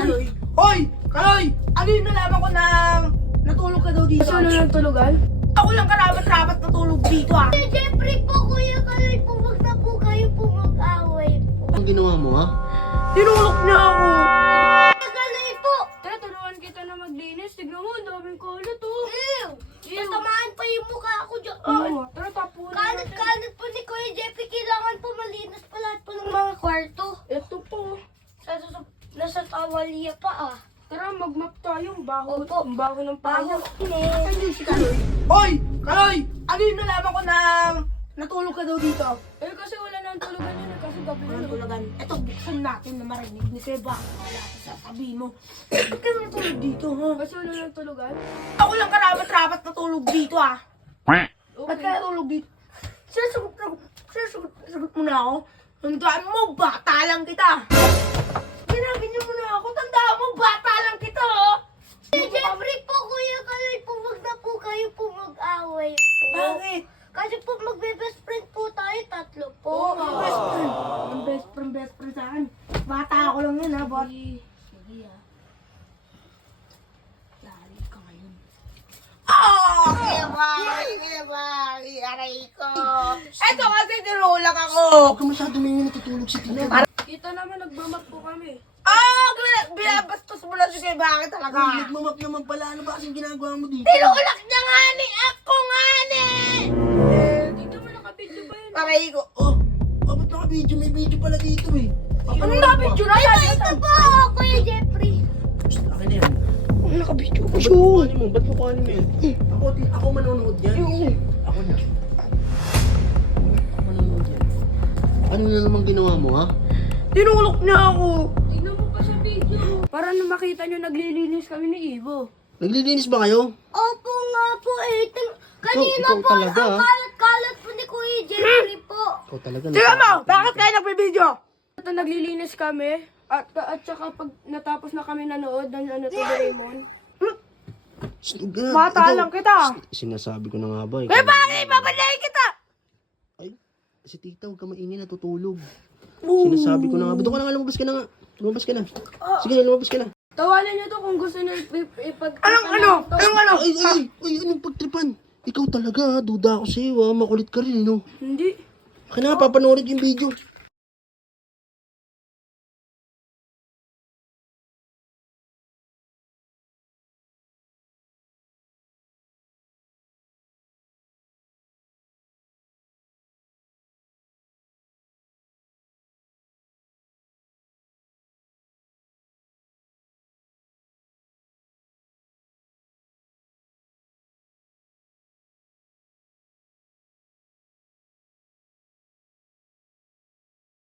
Kaloy. Hoy! Kaloy! Ano yung nalaman ko na natulog ka daw dito? Saan na ng tulugan? Ako lang karapat-rapat natulog dito ah. Siyempre po, Kuya Kaloy, puwag na po kayo po mag-away po. Anong ginawa mo, ha? Tinulog niya ako. Kuya Kaloy po! Tara, turuan kita na maglinis. Tignan mo, ang daming kalat oh. Tatamaan pa yung mukha ko dyan. Oo, tara tapunan natin. Kalat-kalat po ni Kuya Jeffrey, kailangan po malinis pa lahat po ng mga kwarto. Ito po. Nasa tawalya pa ah. Tara, mag-map tayo. Ang baho, Opo. ang baho ng Bago. payo. Ayun si Kaloy. Hoy! Kaloy! Ano yung nalaman ko na natulog ka daw dito? Eh, kasi wala na ang tulugan yun. Kasi gabi na. Walang tulugan. Ito, buksan natin na marinig ni Kuya baka wala ka sasabihin mo. Bakit ka natulog dito, ha? Kasi wala na ang tulugan. Ako lang karapat-rapat natulog dito, ah. Ba't Okay. ka natulog dito? Sasagot mo na ako. Tandaan mo, bata lang kita. Ginaganyan mo na ako. Tandaan mo, bata lang kita, oh. Kuya Jeffrey po, Kuya Kaloy, puwag na po kayo po mag-away po. Bakit? Kasi po magbe-best friend po tayo, tatlo po. Best friend. Ang best friend sa akin. Bata ako lang yun, ha, bot. Sige ah. Lali ka ngayon. Oh! Aray ko. Eto kasi tinulang ako. Huwag ka masyado may natutulog si Tina. Kita naman, nagmamap po kami. Binabastos mo lang si Kuya bakit talaga? Nagmamap naman pala. Ano ba kasing ginagawa mo dito? Tinulak niya nga ni ako nga ni. Dito mo nakapidyo pa yun. Aray ko. Oh, ba't naka-video? May video pala dito eh. Anong nakabidyo na? Ito po, Kuya Jeffrey. Akin na yan. Nakabidyo ko Ba't kukuhanin mo? Ba't kukuhanin mo yan? Ako manonood yan. Ako na. Ako manonood yan. Ano na naman ginawa mo, ha? Tinulak niya ako. Tingnan mo pa sa video. Para na makita nyo, naglilinis kami ni Ivo. Naglilinis ba kayo? Opo nga po eh. Kanina Ikaw po, talaga, ang ah. kalat-kalat po ni Kuya Jeffrey po. Ikaw talaga. Tingnan mo, bakit kayo nagpibidyo? Ito, naglilinis kami. At saka pag natapos na kami nanood ng ano to, Doraemon. Bata lang kita. Sinasabi ko na nga ba eh. Kuya bakit ipapalayin kita? Ay, si tita, huwag ka maingay, natutulog. Sinasabi ko na nga. Doon ka na nga, lumabas ka na nga. Lumabas ka na. Sige na, lumabas ka na. Tawanan nyo to kung gusto nyo ipag... Anong ano? Ay, anong pagtripan? Ikaw talaga, duda ako sa'yo, makulit ka rin, no? Hindi. Kaya nga, papanoorin yung video.